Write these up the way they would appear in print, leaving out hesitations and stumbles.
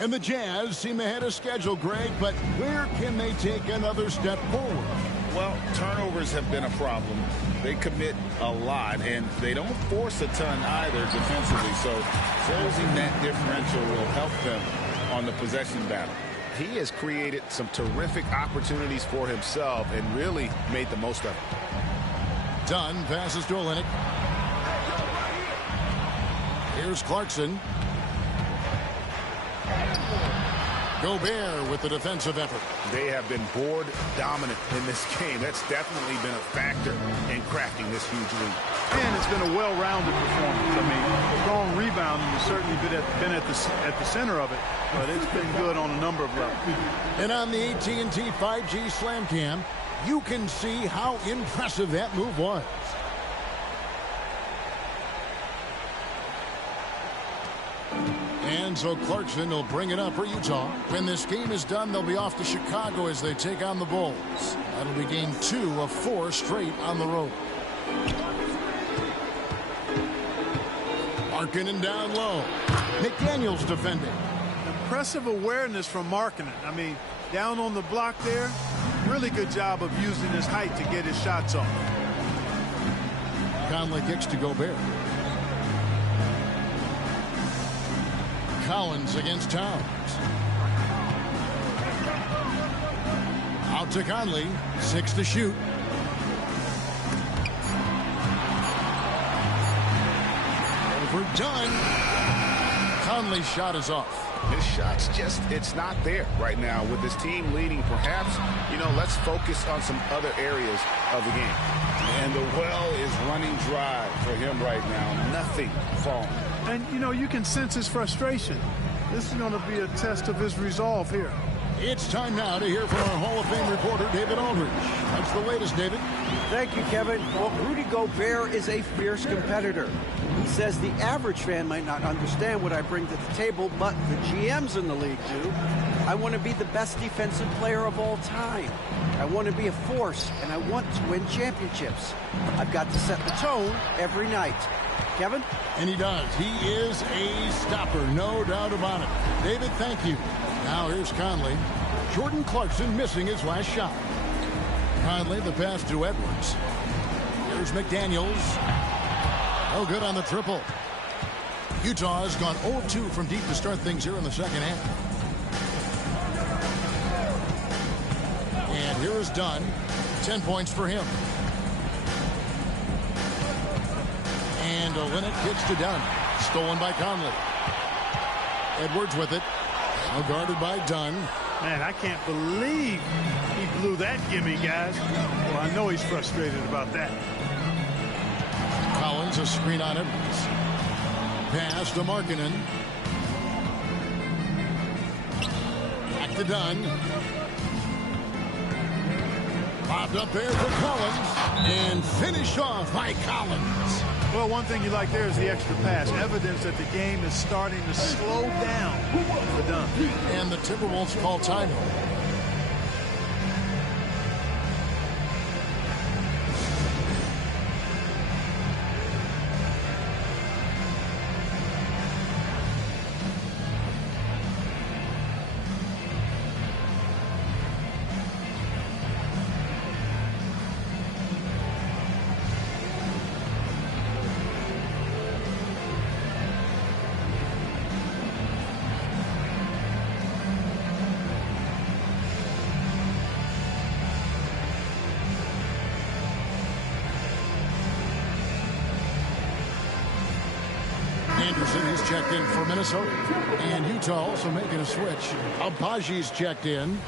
And the Jazz seem ahead of schedule, Greg, but where can they take another step forward? Well, turnovers have been a problem. They commit a lot, and they don't force a ton either defensively. So closing that differential will help them on the possession battle. He has created some terrific opportunities for himself and really made the most of it. Dunn passes to Olynyk. Here's Clarkson. Gobert with the defensive effort. They have been board dominant in this game. That's definitely been a factor in crafting this huge lead. And it's been a well-rounded performance. I mean, strong rebounding has certainly been at the center of it, but it's been good on a number of levels. And on the AT&T 5G Slam Cam, you can see how impressive that move was. And so Clarkson will bring it up for Utah. When this game is done, they'll be off to Chicago as they take on the Bulls. That'll be game 2 of 4 straight on the road. Markkanen down low. McDaniels defending. Impressive awareness from Markkanen. I mean, down on the block there, really good job of using his height to get his shots off. Conley kicks to Gobert. Collins against Towns. Out to Conley. 6 to shoot. Over Dunn. Conley's shot is off. His shot's just, it's not there right now. With his team leading, perhaps, let's focus on some other areas of the game. And the well is running dry for him right now. Nothing falling. And, you can sense his frustration. This is going to be a test of his resolve here. It's time now to hear from our Hall of Fame reporter, David Aldridge. What's the latest, David? Thank you, Kevin. Well, Rudy Gobert is a fierce competitor. He says the average fan might not understand what I bring to the table, but the GMs in the league do. I want to be the best defensive player of all time. I want to be a force, and I want to win championships. I've got to set the tone every night. Kevin? And he does. He is a stopper, no doubt about it. David, thank you. Now here's Conley. Jordan Clarkson missing his last shot. Conley, the pass to Edwards. Here's McDaniels. No good on the triple. Utah has gone 0-2 from deep to start things here in the second half. And here is Dunn. 10 points for him. And Olynyk kicks to Dunn. Stolen by Conley. Edwards with it. Now guarded by Dunn. Man, I can't believe he blew that gimme, guys. Well, I know he's frustrated about that. Collins, a screen on Edwards. Pass to Markkanen. Back to Dunn. Popped up there for Collins. And finished off by Collins. Well, one thing you like there is the extra pass. Evidence that the game is starting to slow down for Dunn. And the Timberwolves call timeout. Anderson is checked in for Minnesota. And Utah also making a switch. Abaji's checked in.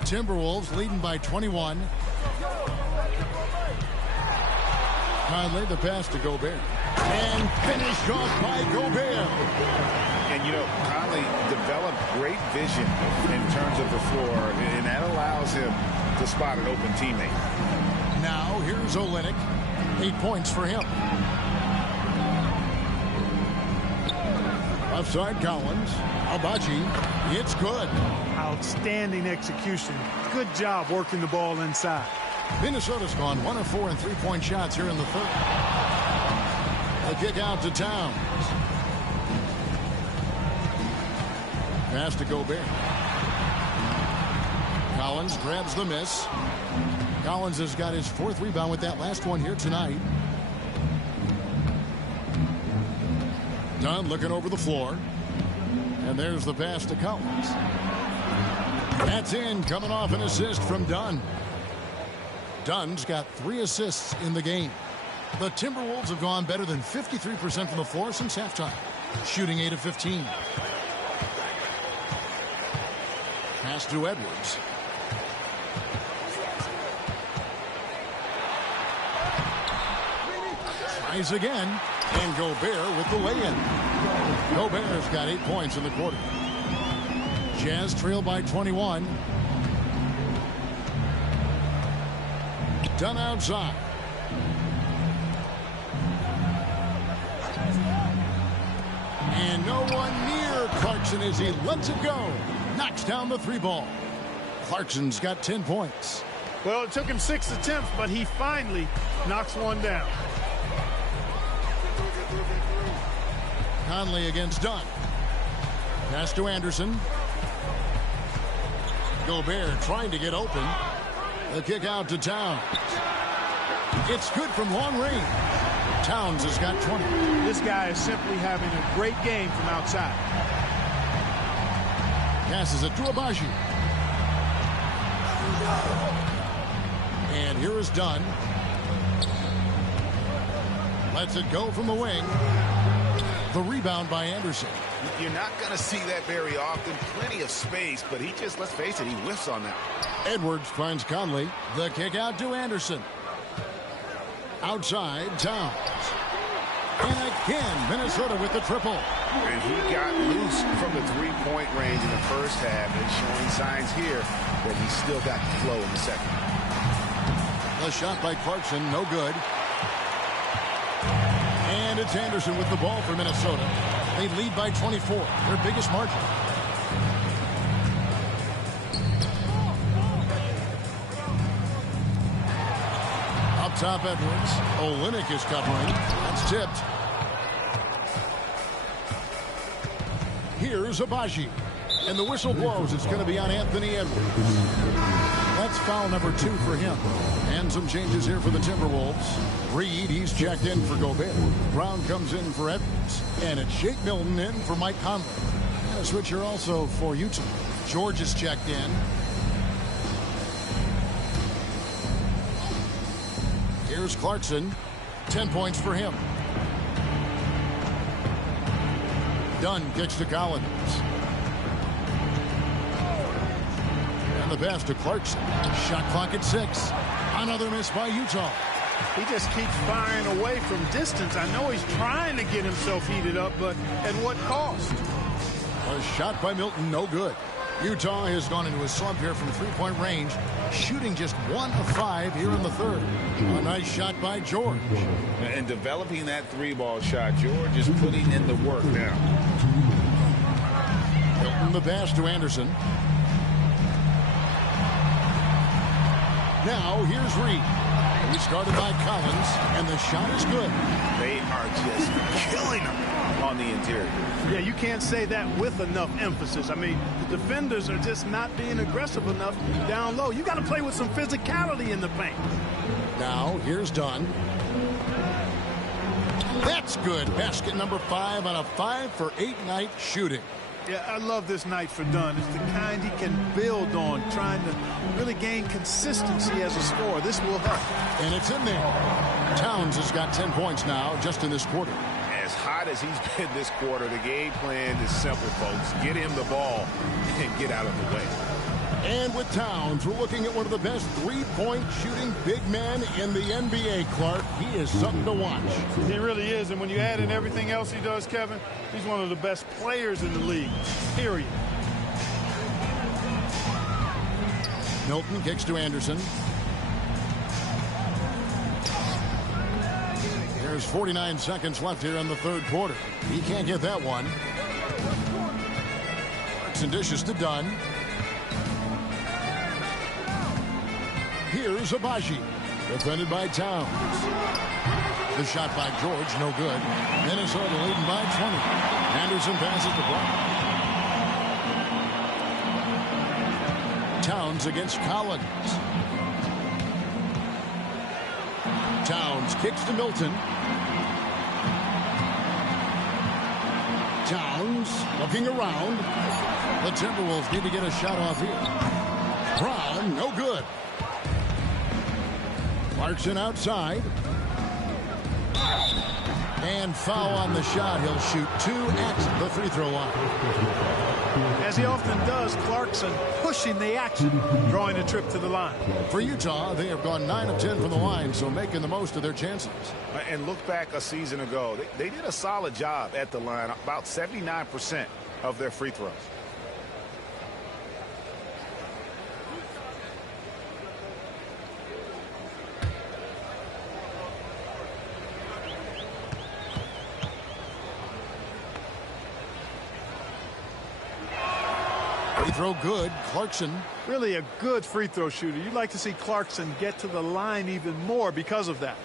Timberwolves leading by 21. Conley, the pass to Gobert. And finished off by Gobert. And, Conley developed great vision in terms of the floor, and that allows him to spot an open teammate. Now, here's Olynyk. 8 points for him. Offside Collins. Abaji. It's good. Outstanding execution. Good job working the ball inside. Minnesota's gone 1 of 4 in 3-point shots here in the third. kick out to Towns. Pass to Gobert. Collins grabs the miss. Collins has got his 4th rebound with that last one here tonight. Dunn looking over the floor. And there's the pass to Collins. That's in, coming off an assist from Dunn. Dunn's got 3 assists in the game. The Timberwolves have gone better than 53% from the floor since halftime, shooting 8 of 15. Pass to Edwards. Tries again, and Gobert with the lay-in. Gobert's got 8 points in the quarter. Jazz trail by 21. Dunn outside. And no one near Clarkson as he lets it go. Knocks down the 3 ball. Clarkson's got 10 points. Well, it took him 6 attempts, but he finally knocks one down. Conley against Dunn. Pass to Anderson. Gobert trying to get open. The kick out to Towns. It's good from long range. Towns has got 20. This guy is simply having a great game from outside. Passes it to Abaji. And here is Dunn. Lets it go from the wing. The rebound by Anderson. You're not going to see that very often. Plenty of space, but he just, let's face it, he whiffs on that. Edwards finds Conley. The kick out to Anderson. Outside, Towns. And again, Minnesota with the triple. And he got loose from the 3-point range in the first half and showing signs here that he's still got the flow in the second. The shot by Clarkson, no good. And it's Anderson with the ball for Minnesota. They lead by 24, their biggest margin. Up top, Edwards. Olynyk is covering. That's tipped. Here's Abaji. And the whistle blows. It's going to be on Anthony Edwards. That's foul number 2 for him. And some changes here for the Timberwolves. Reed, he's checked in for Gobert. Brown comes in for Edwards. And it's Shake Milton in for Mike Conley. And a switcher also for Utah. George is checked in. Here's Clarkson. 10 points for him. Dunn kicks to Collins. And the pass to Clarkson. Shot clock at 6. Another miss by Utah. He just keeps firing away from distance. I know he's trying to get himself heated up, but at what cost? A shot by Milton, no good. Utah has gone into a slump here from 3-point range, shooting just 1 of 5 here in the third. A nice shot by George. And developing that 3-ball shot, George is putting in the work now. Milton the pass to Anderson. Now here's Reed. He's guarded by Collins, and the shot is good. They are just killing him on the interior. Yeah, you can't say that with enough emphasis. I mean, the defenders are just not being aggressive enough down low. You got to play with some physicality in the paint. Now here's Dunn. That's good. Basket number 5 on a 5-for-8 night shooting. Yeah, I love this night for Dunn. It's the kind he can build on, trying to really gain consistency as a scorer. This will help. And it's in there. Towns has got 10 points now just in this quarter. As hot as he's been this quarter, the game plan is simple, folks. Get him the ball and get out of the way. And with Towns, we're looking at one of the best 3-point shooting big men in the NBA, Clark. He is something to watch. He really is, and when you add in everything else he does, Kevin, he's one of the best players in the league, period. Milton kicks to Anderson. There's 49 seconds left here in the third quarter. He can't get that one. Clarkson dishes to Dunn. Here's Abaji, defended by Towns. The shot by George, no good. Minnesota leading by 20. Anderson passes to Brown. Towns against Collins. Towns kicks to Milton. Towns looking around. The Timberwolves need to get a shot off here. Brown, no good. Clarkson outside. And foul on the shot. He'll shoot 2 at the free throw line. As he often does, Clarkson pushing the action, drawing a trip to the line. For Utah, they have gone 9 of 10 from the line, so making the most of their chances. And look back a season ago. They did a solid job at the line, about 79% of their free throws. Free throw good. Clarkson. Really a good free throw shooter. You'd like to see Clarkson get to the line even more because of that.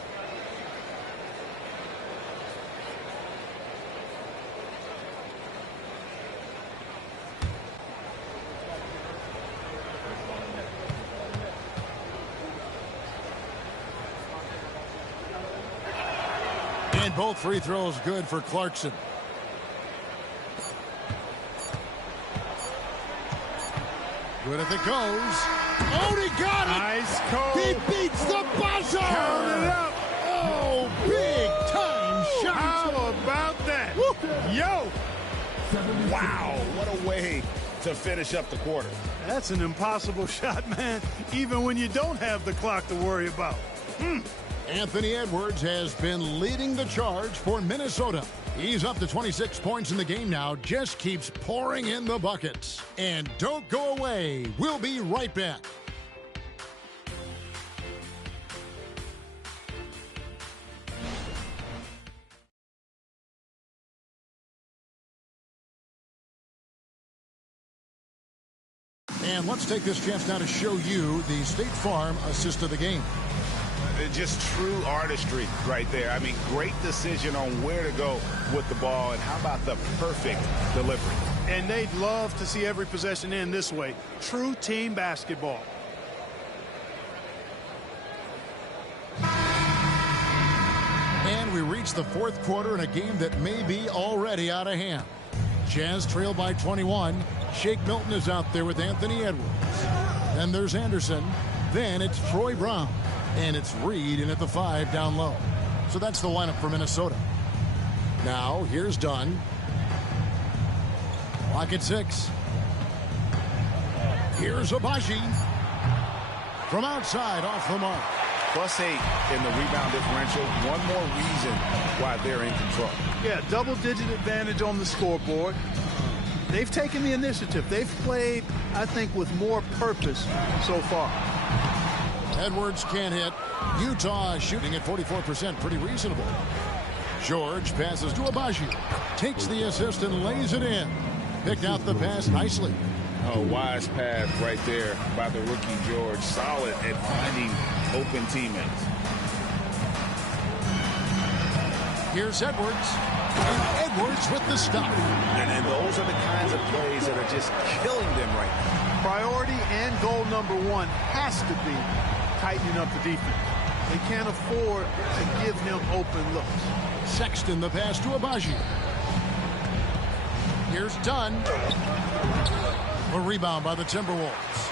And both free throws good for Clarkson. Good if it goes. Oh, he got it! Nice call. He beats the buzzer! Count it up. Oh, big time shot! How about that? Woo. Yo! Wow, what a way to finish up the quarter. That's an impossible shot, man, even when you don't have the clock to worry about. Anthony Edwards has been leading the charge for Minnesota. He's up to 26 points in the game now, just keeps pouring in the buckets. And don't go away. We'll be right back. And let's take this chance now to show you the State Farm assist of the game. Just true artistry right there. I mean, great decision on where to go with the ball, and how about the perfect delivery. And they'd love to see every possession end this way. True team basketball. And we reach the fourth quarter in a game that may be already out of hand. Jazz trail by 21. Shake Milton is out there with Anthony Edwards. Then there's Anderson. Then it's Troy Brown. And it's Reed in at the 5 down low. So that's the lineup for Minnesota. Now, here's Dunn. Clock at 6. Here's Abaji. From outside, off the mark. +8 in the rebound differential. One more reason why they're in control. Yeah, double-digit advantage on the scoreboard. They've taken the initiative. They've played, I think, with more purpose so far. Edwards can't hit. Utah shooting at 44%. Pretty reasonable. George passes to Abaji. Takes the assist and lays it in. Picked out the pass nicely. Oh, wise pass right there by the rookie George. Solid at finding open teammates. Here's Edwards. And Edwards with the stop. And those are the kinds of plays that are just killing them right now. Priority and goal number 1 has to be tightening up the defense. They can't afford to give him open looks. Sexton the pass to Abaji. Here's Dunn. A rebound by the Timberwolves.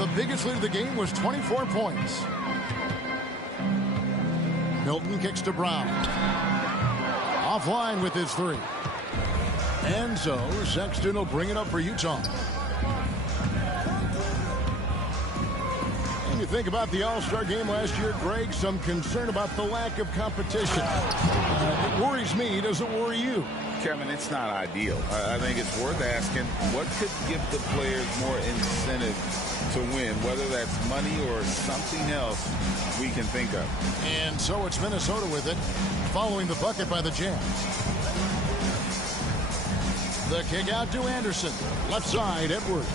The biggest lead of the game was 24 points. Milton kicks to Brown. Offline with his 3. And so Sexton will bring it up for Utah. You think about the All-Star game last year, Greg, some concern about the lack of competition. It worries me. Does it worry you? Kevin, it's not ideal. I think it's worth asking what could give the players more incentive to win, whether that's money or something else we can think of. And so it's Minnesota with it, following the bucket by the Jazz. The kick out to Anderson. Left side, Edwards.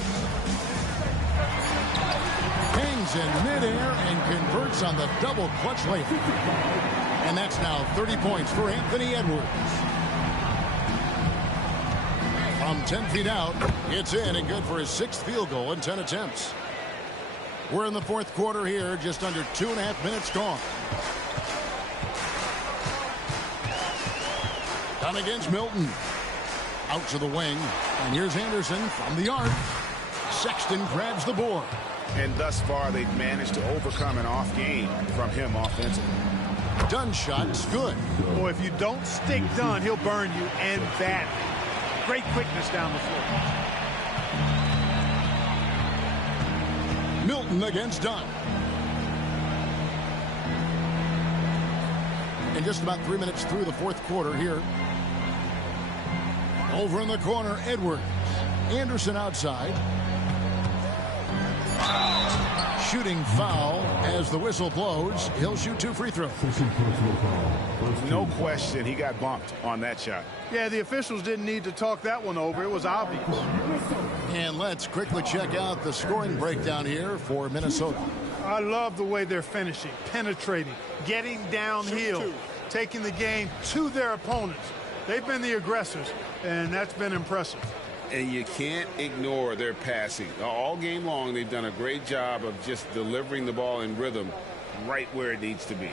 Hangs in midair and converts on the double clutch layup. And that's now 30 points for Anthony Edwards. From 10 feet out, it's in and good for his 6th field goal in 10 attempts. We're in the 4th quarter here, just under 2.5 minutes gone. Down against Milton. Out to the wing. And here's Anderson from the arc. Sexton grabs the board. And thus far, they've managed to overcome an off game from him offensively. Dunn's shot's good. Boy, if you don't stick Dunn, he'll burn you, and badly. Great quickness down the floor. Milton against Dunn. And just about 3 minutes through the 4th quarter here. Over in the corner, Edwards. Anderson outside. Shooting foul as the whistle blows. He'll shoot 2 free throws. No question, he got bumped on that shot. Yeah, the officials didn't need to talk that one over. It was obvious. And let's quickly check out the scoring breakdown here for Minnesota. I love the way they're finishing, penetrating, getting downhill, taking the game to their opponents. They've been the aggressors, and that's been impressive. And you can't ignore their passing. All game long, they've done a great job of just delivering the ball in rhythm right where it needs to be.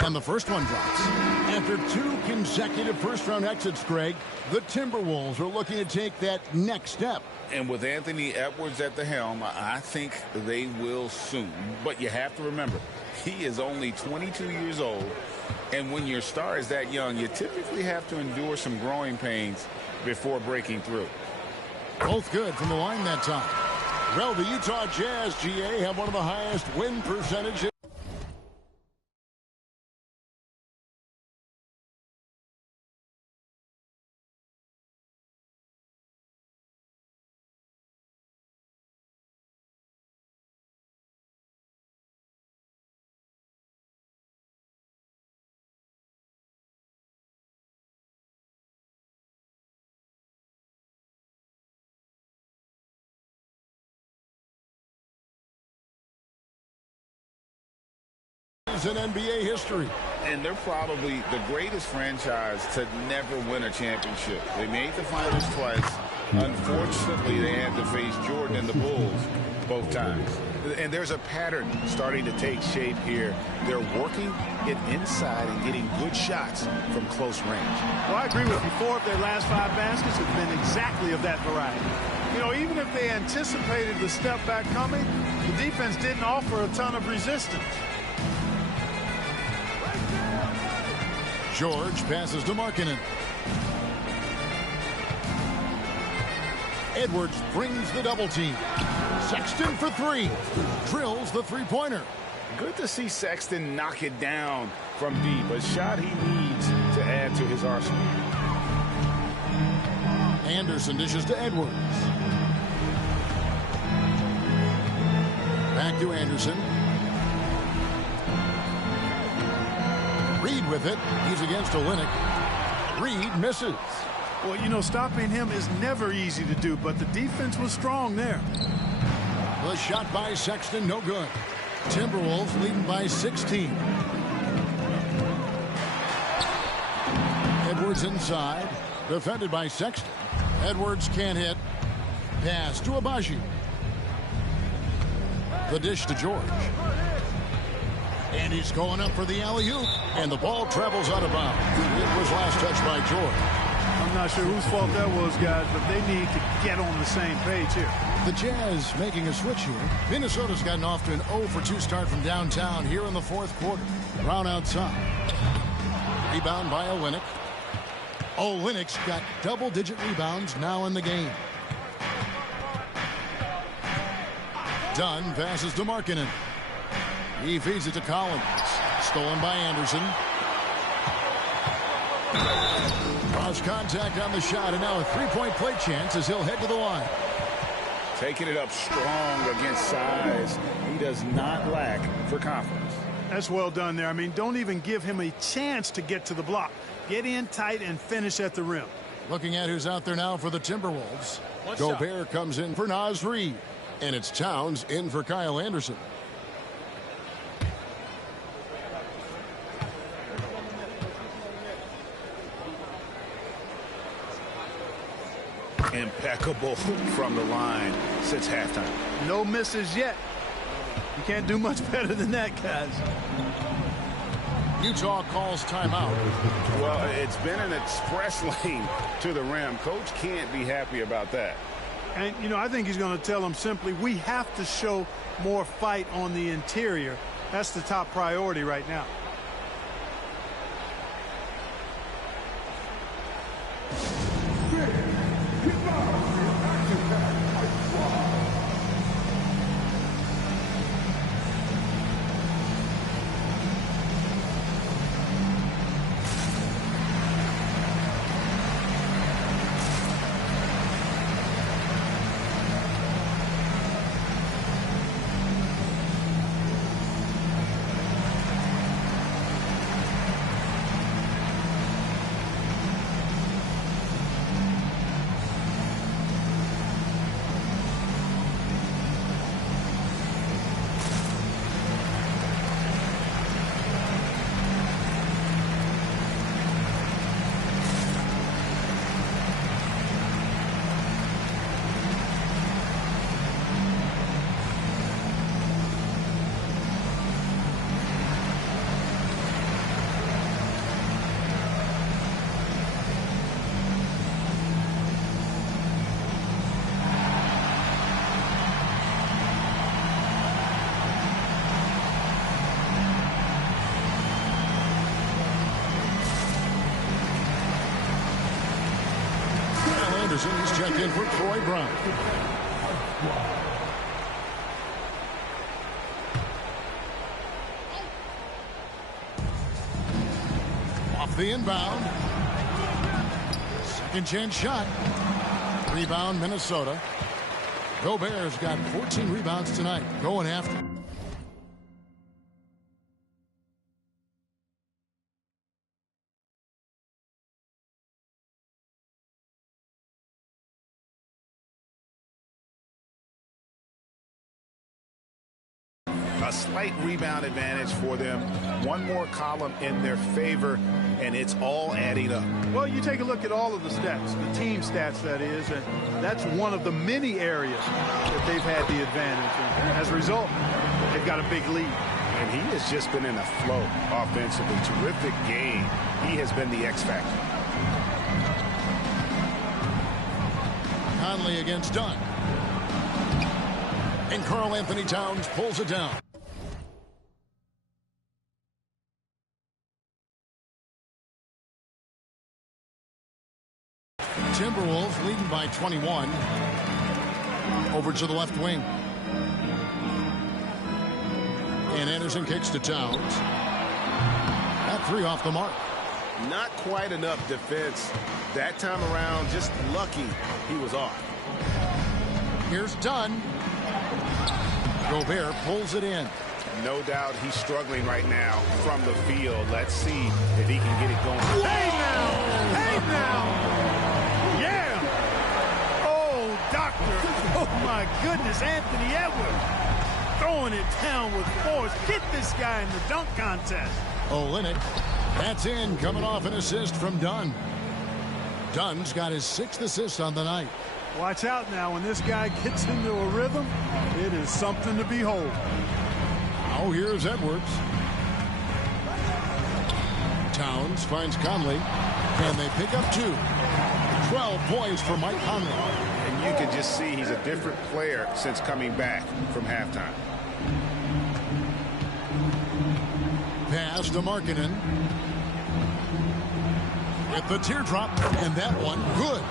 And the first one drops. After 2 consecutive first-round exits, Greg, the Timberwolves are looking to take that next step. And with Anthony Edwards at the helm, I think they will soon. But you have to remember, he is only 22 years old. And when your star is that young, you typically have to endure some growing pains before breaking through. Both good from the line that time. Well, the Utah Jazz, GA, have one of the highest win percentages. In NBA history. And they're probably the greatest franchise to never win a championship. They made the finals twice. Unfortunately, they had to face Jordan and the Bulls both times. And there's a pattern starting to take shape here. They're working it inside and getting good shots from close range. Well, I agree with you. 4 of their last 5 baskets have been exactly of that variety. You know, even if they anticipated the step back coming, the defense didn't offer a ton of resistance. George passes to Markkanen. Edwards brings the double team. Sexton for 3. Drills the three-pointer. Good to see Sexton knock it down from deep. A shot he needs to add to his arsenal. Anderson dishes to Edwards. Back to Anderson. Reed with it. He's against Olynyk. Reed misses. Well, you know, stopping him is never easy to do, but the defense was strong there. The shot by Sexton, no good. Timberwolves leading by 16. Edwards inside. Defended by Sexton. Edwards can't hit. Pass to Abaji. The dish to George. And he's going up for the alley-oop. And the ball travels out of bounds. It was last touched by George. I'm not sure whose fault that was, guys, but they need to get on the same page here. The Jazz making a switch here. Minnesota's gotten off to an 0-for-2 start from downtown here in the 4th quarter. Brown outside. Rebound by Olynyk. Olynyk's got double-digit rebounds now in the game. Dunn passes to Markkanen. He feeds it to Collins. Stolen by Anderson. Draws contact on the shot, and now a three-point play chance as he'll head to the line. Taking it up strong against size. He does not lack for confidence. That's well done there. I mean, don't even give him a chance to get to the block. Get in tight and finish at the rim. Looking at who's out there now for the Timberwolves. Gobert comes in for Naz Reid. And it's Towns in for Kyle Anderson. Impeccable from the line since halftime. No misses yet. You can't do much better than that, guys. Utah calls timeout. Well, it's been an express lane to the rim. Coach can't be happy about that. And, you know, I think he's going to tell them simply, we have to show more fight on the interior. That's the top priority right now. He's checked in for Troy Brown. Off the inbound. Second chance shot. Rebound Minnesota. Gobert's got 14 rebounds tonight. Going after. A slight rebound advantage for them. One more column in their favor, and it's all adding up. Well, you take a look at all of the stats, the team stats, that is, and that's one of the many areas that they've had the advantage. And as a result, they've got a big lead. And he has just been in a flow offensively. Terrific game. He has been the X factor. Conley against Dunn. And Karl Anthony Towns pulls it down. Timberwolves leading by 21. Over to the left wing. And Anderson kicks to Towns. That three off the mark. Not quite enough defense that time around. Just lucky he was off. Here's Dunn. Gobert pulls it in. No doubt he's struggling right now from the field. Let's see if he can get it going. Hey now! Hey now! Yeah! Oh, doctor! Oh, my goodness, Anthony Edwards! Throwing it down with force. Get this guy in the dunk contest. Olynyk. That's in, coming off an assist from Dunn. Dunn's got his 6th assist on the night. Watch out now. When this guy gets into a rhythm, it is something to behold. Now here's Edwards. Towns finds Conley. And they pick up 2. 12 points for Mike Conley. And you can just see he's a different player since coming back from halftime. Pass to Markkanen. With the teardrop. And that one good.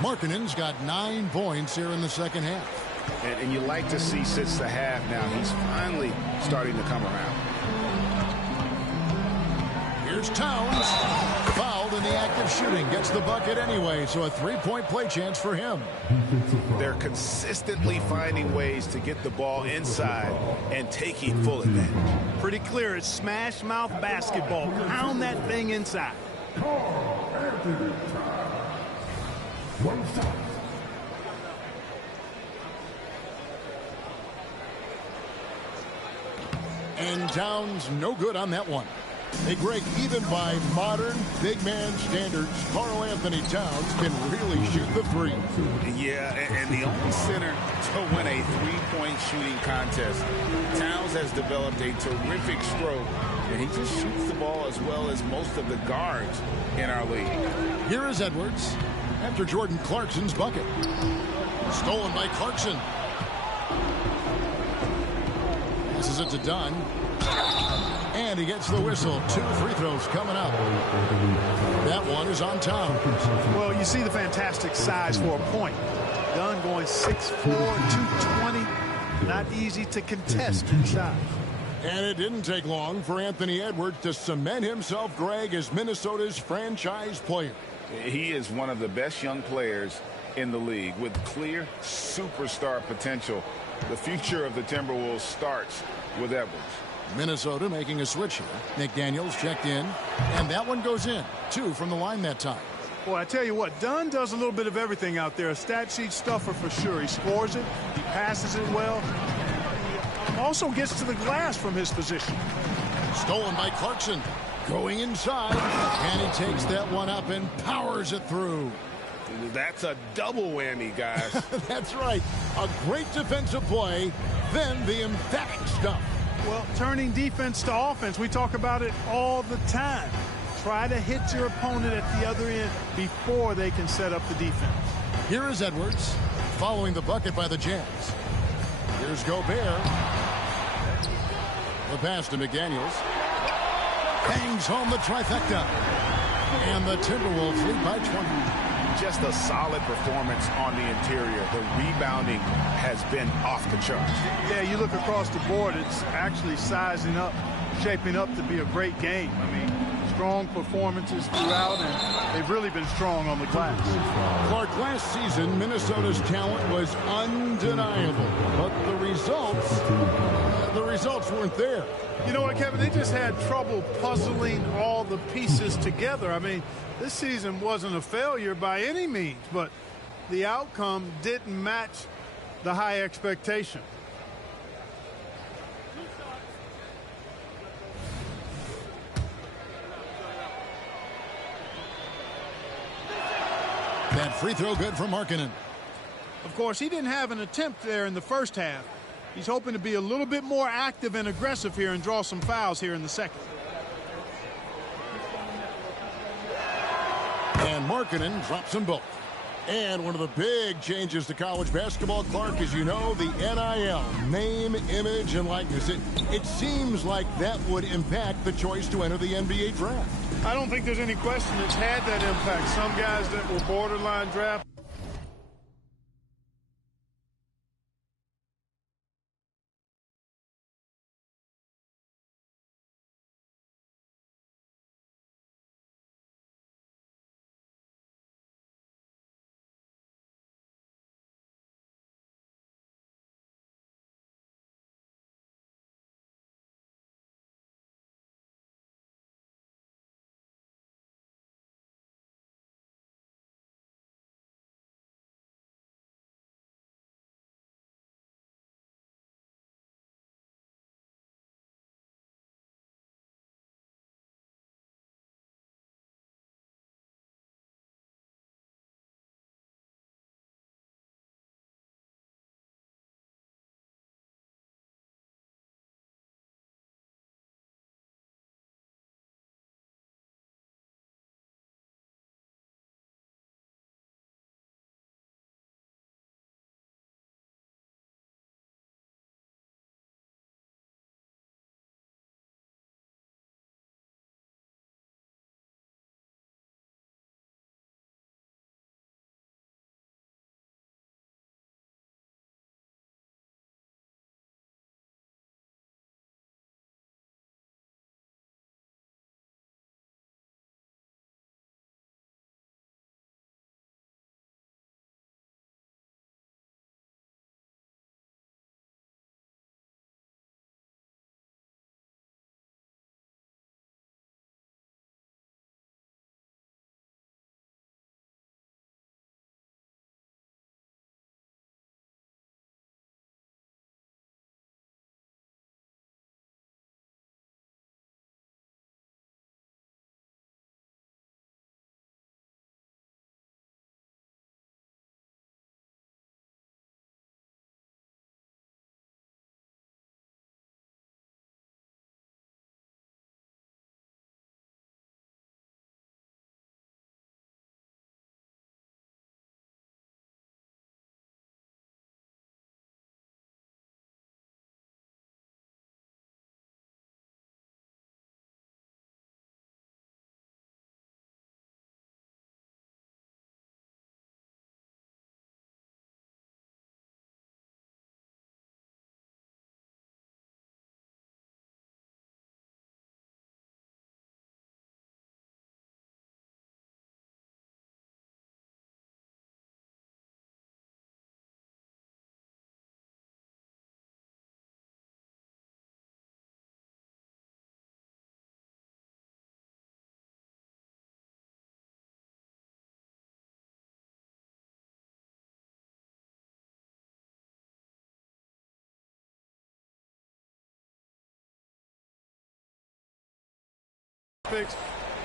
Markkanen's got 9 points here in the second half. And you like to see since the half now, he's finally starting to come around. Here's Towns. Fouled in the act of shooting. Gets the bucket anyway, so a 3-point play chance for him. They're consistently finding ways to get the ball inside and taking full advantage. Pretty clear. It's smash mouth basketball. Pound that thing inside. And Towns no good on that one. Hey, Greg, even by modern big man standards, Karl Anthony Towns can really shoot the three. Yeah, and the only center to win a three-point shooting contest. Towns has developed a terrific stroke, and he just shoots the ball as well as most of the guards in our league. Here is Edwards after Jordan Clarkson's bucket. Stolen by Clarkson. Passes it to Dunn. And he gets the whistle. 2 free throws coming up. That one is on Towns. Well, you see the fantastic size for a point. Dunn going 6'4", 220. Not easy to contest inside. And it didn't take long for Anthony Edwards to cement himself, Greg, as Minnesota's franchise player. He is one of the best young players in the league with clear superstar potential. The future of the Timberwolves starts with Edwards. Minnesota making a switch here. McDaniels checked in, and that one goes in. 2 from the line that time. Boy, I tell you what, Dunn does a little bit of everything out there. A stat sheet stuffer for sure. He scores it, he passes it well. He also gets to the glass from his position. Stolen by Clarkson. Going inside, and he takes that one up and powers it through. That's a double whammy, guys. That's right. A great defensive play, then the emphatic stuff. Well, turning defense to offense, we talk about it all the time. Try to hit your opponent at the other end before they can set up the defense. Here is Edwards following the bucket by the Jazz. Here's Gobert. The pass to McDaniels. Bangs home the trifecta. And the Timberwolves lead by 20. Just a solid performance on the interior. The rebounding has been off the charts. Yeah, you look across the board, it's actually sizing up, shaping up to be a great game. I mean, strong performances throughout, and they've really been strong on the glass. Clark, last season, Minnesota's talent was undeniable, but the results weren't there. You know what, Kevin? They just had trouble puzzling all the pieces together. I mean, this season wasn't a failure by any means, but the outcome didn't match the high expectation. That free throw good for Markkanen. Of course, he didn't have an attempt there in the first half. He's hoping to be a little bit more active and aggressive here and draw some fouls here in the second. And Markkanen drops them both. And one of the big changes to college basketball, Clark, as you know, the NIL, name, image, and likeness. It seems like that would impact the choice to enter the NBA draft. I don't think there's any question it's had that impact. Some guys that were borderline draft picks,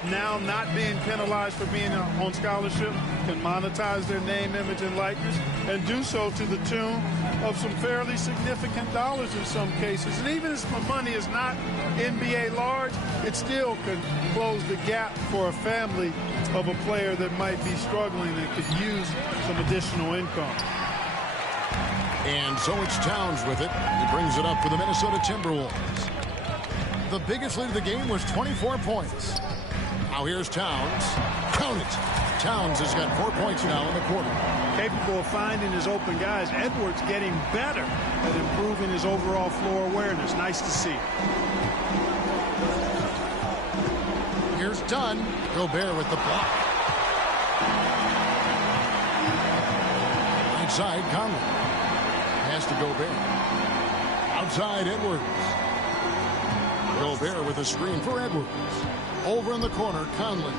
now not being penalized for being on scholarship, can monetize their name, image, and likeness, and do so to the tune of some fairly significant dollars in some cases. And even if the money is not NBA large, it still could close the gap for a family of a player that might be struggling and could use some additional income. And so it's Towns with it. He brings it up for the Minnesota Timberwolves. The biggest lead of the game was 24 points. Now here's Towns. Count it. Towns has got 4 points now in the quarter. Capable of finding his open guys. Edwards getting better at improving his overall floor awareness. Nice to see. Here's Dunn. Gobert with the block. Inside Conley. Pass to Gobert. Outside Edwards. Gobert with a screen for Edwards. Over in the corner, Conley.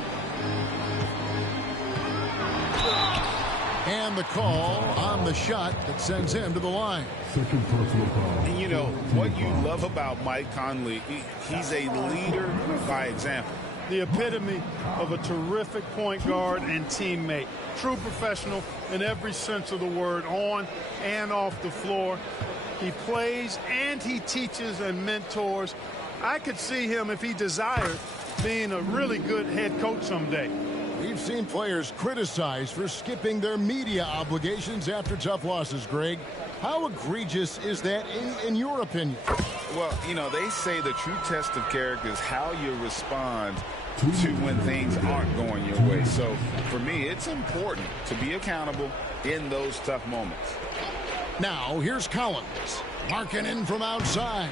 And the call on the shot that sends him to the line. Second personal foul. And you know, what you love about Mike Conley, he's a leader by example. The epitome of a terrific point guard and teammate. True professional in every sense of the word, on and off the floor. He plays and he teaches and mentors. I could see him, if he desired, being a really good head coach someday. We've seen players criticized for skipping their media obligations after tough losses, Greg. How egregious is that in your opinion? Well, you know, they say the true test of character is how you respond to when things aren't going your way. So, for me, it's important to be accountable in those tough moments. Now, here's Collins. Marking in from outside.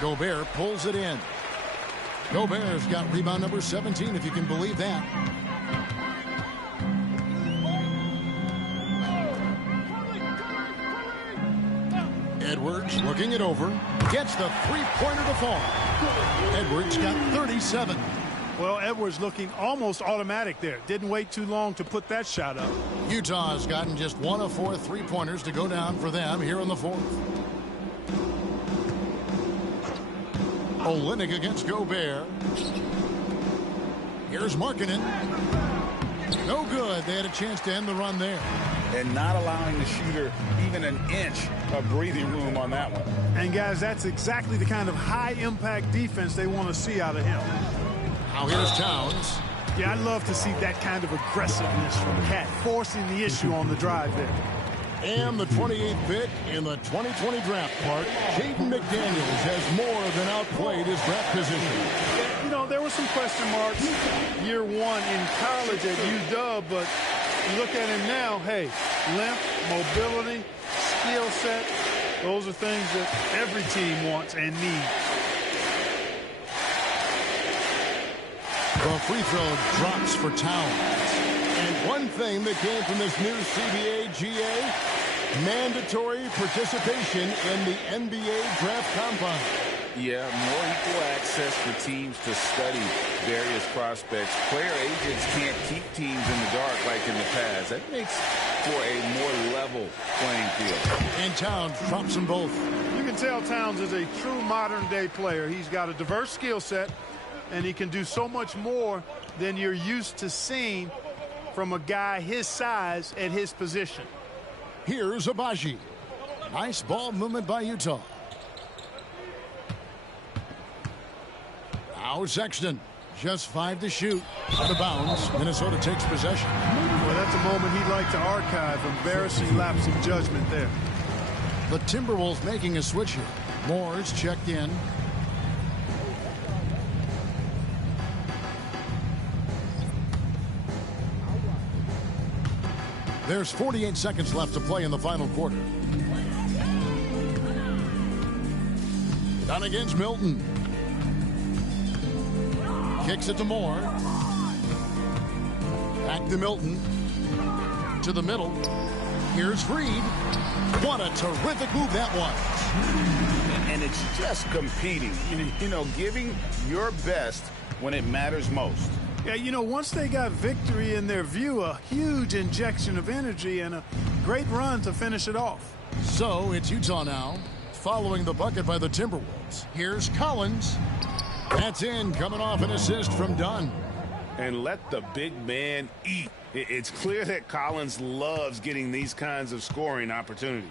Gobert pulls it in. Gobert's got rebound number 17, if you can believe that. Edwards looking it over. Gets the three-pointer to fall. Edwards got 37. Well, Edwards looking almost automatic there. Didn't wait too long to put that shot up. Utah's gotten just 1 of 4 three-pointers to go down for them here in the fourth. Olynyk against Gobert. Here's Markkanen. No good. They had a chance to end the run there. And not allowing the shooter even an inch of breathing room on that one. And, guys, that's exactly the kind of high-impact defense they want to see out of him. Now here's Towns. Yeah, I'd love to see that kind of aggressiveness from Cat, forcing the issue on the drive there. And the 28th pick in the 2020 draft part, Jaden McDaniels has more than outplayed his draft position. You know, there were some question marks year one in college at UW, but you look at him now, hey, length, mobility, skill set, those are things that every team wants and needs. The free throw drops for Towns. And one thing that came from this new CBA GA, mandatory participation in the NBA draft combine. Yeah, more equal access for teams to study various prospects. Player agents can't keep teams in the dark like in the past. That makes for a more level playing field. And Towns drops them both. You can tell Towns is a true modern-day player. He's got a diverse skill set, and he can do so much more than you're used to seeing from a guy his size at his position. Here's Abaji. Nice ball movement by Utah. Now Sexton. Just 5 to shoot. Out of bounds. Minnesota takes possession. Well, that's a moment he'd like to archive. Embarrassing lapse of judgment there. The Timberwolves making a switch here. Moore's checked in. There's 48 seconds left to play in the final quarter. Down against Milton. Kicks it to Moore. Back to Milton. To the middle. Here's Reed. What a terrific move that was. And it's just competing. You know, giving your best when it matters most. Yeah, you know, once they got victory in their view, a huge injection of energy and a great run to finish it off. So it's Utah now, following the bucket by the Timberwolves. Here's Collins. That's in, coming off an assist from Dunn. And let the big man eat. It's clear that Collins loves getting these kinds of scoring opportunities.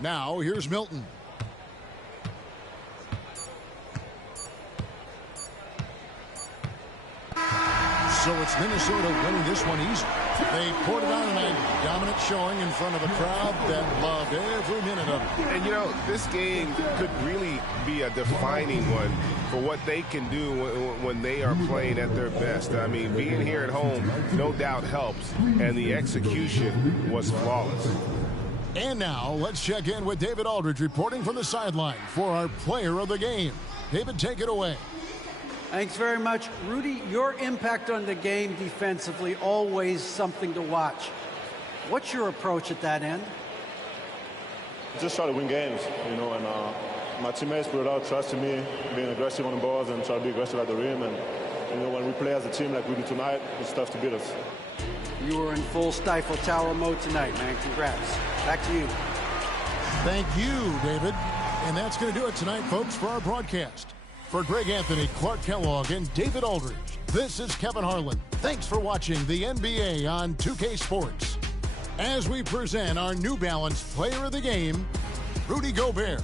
Now, here's Milton. So it's Minnesota winning this one easy. They poured it on tonight. Dominant showing in front of a crowd that loved every minute of it. And, you know, this game could really be a defining one for what they can do when they are playing at their best. I mean, being here at home no doubt helps, and the execution was flawless. And now, let's check in with David Aldridge reporting from the sideline for our player of the game. David, take it away. Thanks very much. Rudy, your impact on the game defensively, always something to watch. What's your approach at that end? Just try to win games, you know, and my teammates put out trust in me, being aggressive on the balls and try to be aggressive at the rim. And, you know, when we play as a team like we do tonight, it's tough to beat us. You were in full Stifle Tower mode tonight, man. Congrats. Back to you. Thank you, David. And that's going to do it tonight, folks, for our broadcast. For Greg Anthony, Clark Kellogg, and David Aldridge, this is Kevin Harlan. Thanks for watching the NBA on 2K Sports. As we present our New Balance Player of the Game, Rudy Gobert.